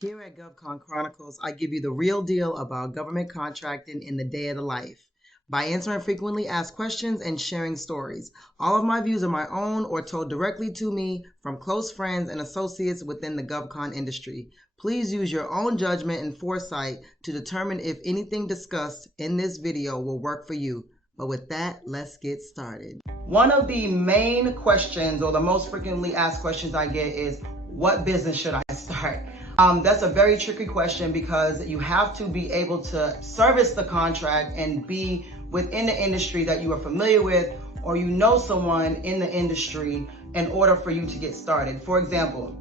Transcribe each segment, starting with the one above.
Here at GovCon Chronicles, I give you the real deal about government contracting in the day of the life by answering frequently asked questions and sharing stories. All of my views are my own or told directly to me from close friends and associates within the GovCon industry. Please use your own judgment and foresight to determine if anything discussed in this video will work for you. But with that, let's get started. One of the main questions or the most frequently asked questions I get is, what business should I start? That's a very tricky question because you have to be able to service the contract and be within the industry that you are familiar with, or you know someone in the industry in order for you to get started. For example,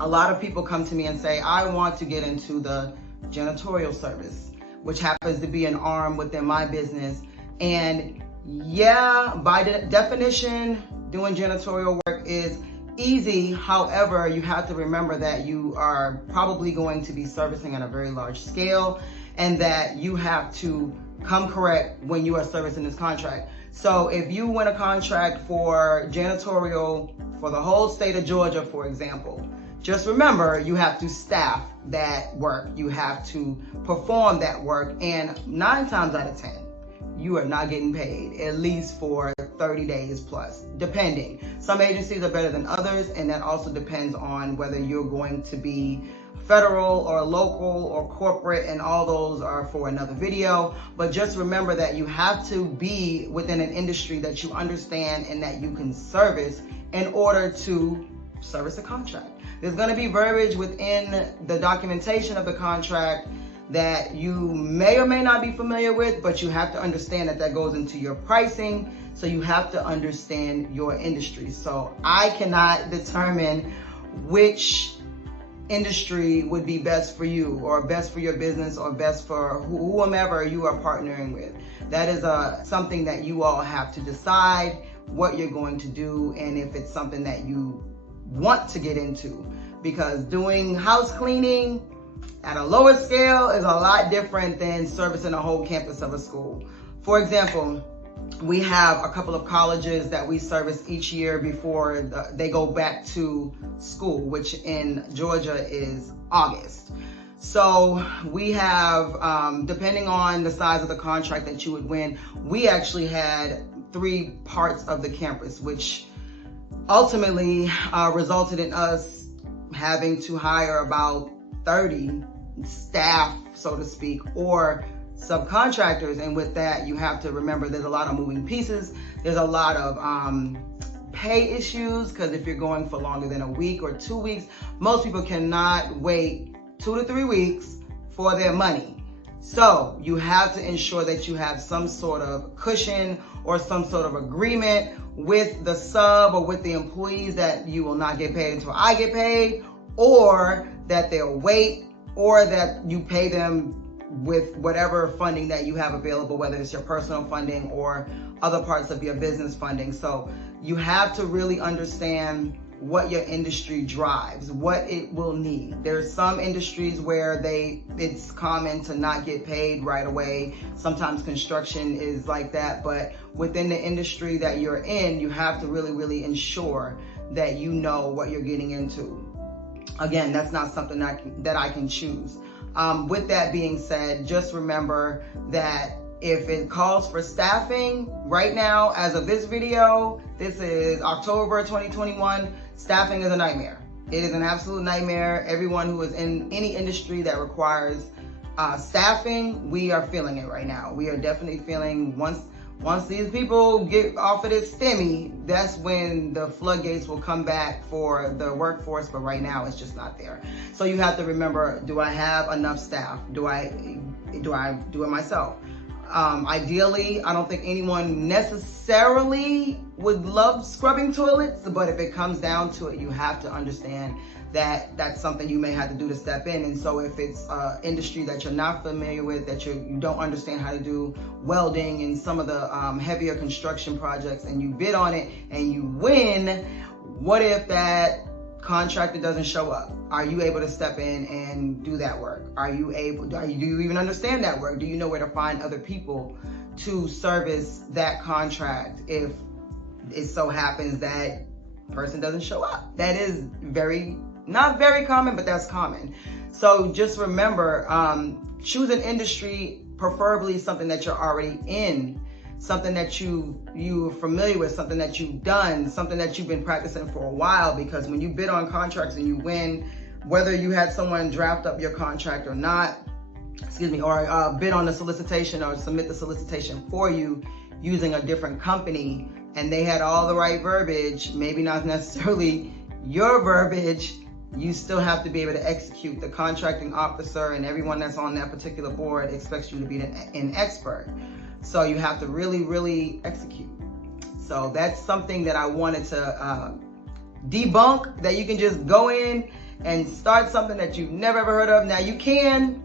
a lot of people come to me and say, I want to get into the janitorial service, which happens to be an arm within my business. And yeah, by definition, doing janitorial work is easy. However, you have to remember that you are probably going to be servicing on a very large scale and that you have to come correct when you are servicing this contract. So if you win a contract for janitorial for the whole state of Georgia, for example, just remember you have to staff that work. You have to perform that work, and 9 times out of 10, you are not getting paid, at least for 30 days plus, depending. Some agencies are better than others, and that also depends on whether you're going to be federal or local or corporate, and all those are for another video. But just remember that you have to be within an industry that you understand and that you can service in order to service a contract. There's going to be verbiage within the documentation of the contract that you may or may not be familiar with, but you have to understand that that goes into your pricing. So you have to understand your industry. So I cannot determine which industry would be best for you or best for your business or best for whomever you are partnering with. That is something that you all have to decide what you're going to do and if it's something that you want to get into, because doing house cleaning at a lower scale is a lot different than servicing a whole campus of a school. For example, we have a couple of colleges that we service each year before they go back to school, which in Georgia is August. So we have, depending on the size of the contract that you would win, we actually had 3 parts of the campus, which ultimately resulted in us having to hire about 30 staff, so to speak, or subcontractors. And with that, you have to remember there's a lot of moving pieces. There's a lot of pay issues, because if you're going for longer than a week or 2 weeks, most people cannot wait 2 to 3 weeks for their money. So you have to ensure that you have some sort of cushion or some sort of agreement with the sub or with the employees that you will not get paid until I get paid, or that they'll wait, or that you pay them with whatever funding that you have available, whether it's your personal funding or other parts of your business funding. So you have to really understand what your industry drives, what it will need. There's some industries where it's common to not get paid right away. Sometimes construction is like that, but within the industry that you're in, you have to really ensure that you know what you're getting into. Again, that's not something that I can choose. With that being said, just remember that if it calls for staffing right now, as of this video, this is October 2021, staffing is a nightmare. It is an absolute nightmare. Everyone who is in any industry that requires staffing, we are feeling it right now. We are definitely feeling once these people get off of this STEMI, that's when the floodgates will come back for the workforce, but right now it's just not there. So you have to remember, do I have enough staff? Do I do it myself? Ideally, I don't think anyone necessarily would love scrubbing toilets, but if it comes down to it, you have to understand that that's something you may have to do to step in. And so if it's an industry that you're not familiar with, that you don't understand how to do welding and some of the heavier construction projects, and you bid on it and you win, what if that contractor doesn't show up? Are you able to step in and do that work? Do you even understand that work? Do you know where to find other people to service that contract if it so happens that person doesn't show up? That is not very common, but that's common. So just remember, choose an industry, preferably something that you're already in, something that you're familiar with, something that you've done, something that you've been practicing for a while, because when you bid on contracts and you win, whether you had someone draft up your contract or not, or bid on the solicitation or submit the solicitation for you using a different company, and they had all the right verbiage, maybe not necessarily your verbiage, you still have to be able to execute. The contracting officer and everyone that's on that particular board expects you to be an expert. So you have to really, really execute. So that's something that I wanted to debunk, that you can just go in and start something that you've never ever heard of. Now you can.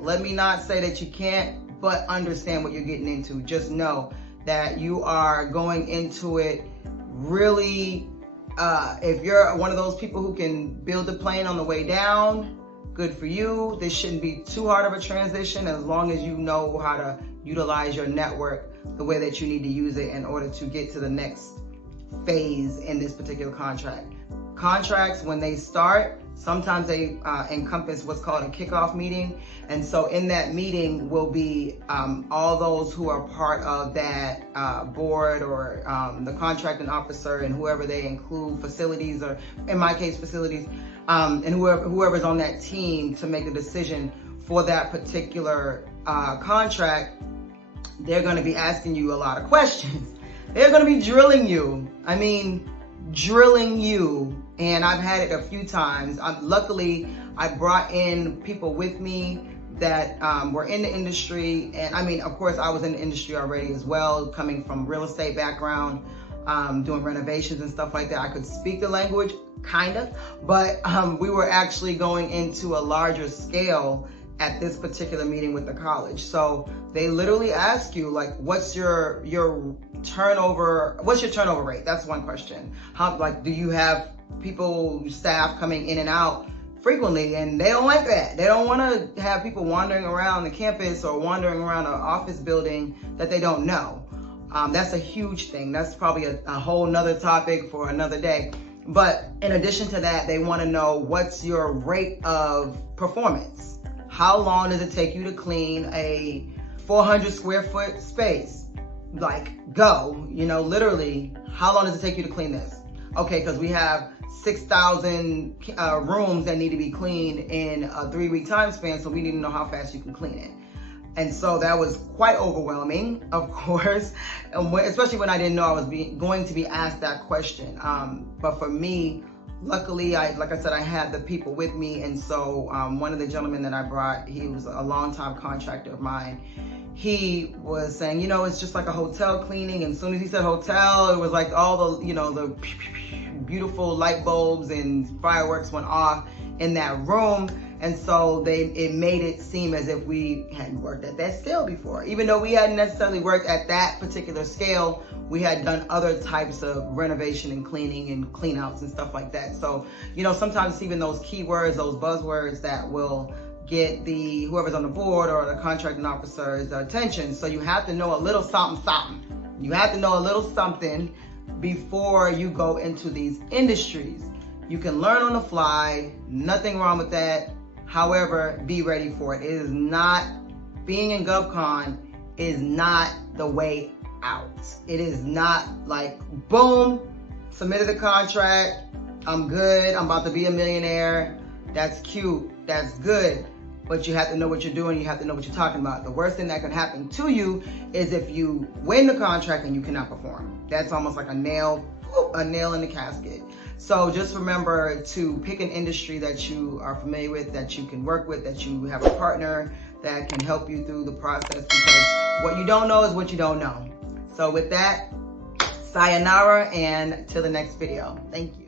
Let me not say that you can't, but understand what you're getting into. Just know that you are going into it really, if you're one of those people who can build the plane on the way down, good for you. This shouldn't be too hard of a transition, as long as you know how to utilize your network the way that you need to use it in order to get to the next phase in this particular contract. Contracts, when they start, sometimes they encompass what's called a kickoff meeting. And so in that meeting will be all those who are part of that board, or the contracting officer and whoever they include, facilities, or in my case facilities, and whoever's on that team to make the decision for that particular contract. They're going to be asking you a lot of questions. They're going to be drilling you. I mean, drilling you. And I've had it a few times. Luckily, I brought in people with me that were in the industry. And I mean, of course, I was in the industry already as well, coming from real estate background, doing renovations and stuff like that. I could speak the language, kind of, but we were actually going into a larger scale at this particular meeting with the college. So they literally ask you, like, what's your turnover rate? That's one question. Do you have staff coming in and out frequently? And they don't like that. They don't want to have people wandering around the campus or wandering around an office building that they don't know. That's a huge thing. That's probably a whole nother topic for another day. But in addition to that, they want to know, what's your rate of performance? How long does it take you to clean a 400 square foot space? Like, go, literally, how long does it take you to clean this? Okay, because we have 6,000 rooms that need to be cleaned in a 3-week time span, so we need to know how fast you can clean it. And so that was quite overwhelming, of course, especially when I didn't know I was going to be asked that question. But for me, luckily, like I said, I had the people with me. And so one of the gentlemen that I brought, he was a longtime contractor of mine. He was saying, it's just like a hotel cleaning. And as soon as he said hotel, it was like all the, the beautiful light bulbs and fireworks went off in that room. And so it made it seem as if we hadn't worked at that scale before. Even though we hadn't necessarily worked at that particular scale, we had done other types of renovation and cleaning and clean outs and stuff like that. So, sometimes it's even those keywords, those buzzwords that will get whoever's on the board or the contracting officer's attention. So you have to know a little something. You have to know a little something before you go into these industries. You can learn on the fly, nothing wrong with that. However, be ready for it. It is not, being in GovCon is not the way out. It is not like, boom, submitted a contract, I'm good, I'm about to be a millionaire. That's cute, that's good. But you have to know what you're doing, you have to know what you're talking about. The worst thing that can happen to you is if you win the contract and you cannot perform. That's almost like a nail in the casket. So just remember to pick an industry that you are familiar with, that you can work with, that you have a partner that can help you through the process, because what you don't know is what you don't know. So with that, sayonara, and till the next video. Thank you.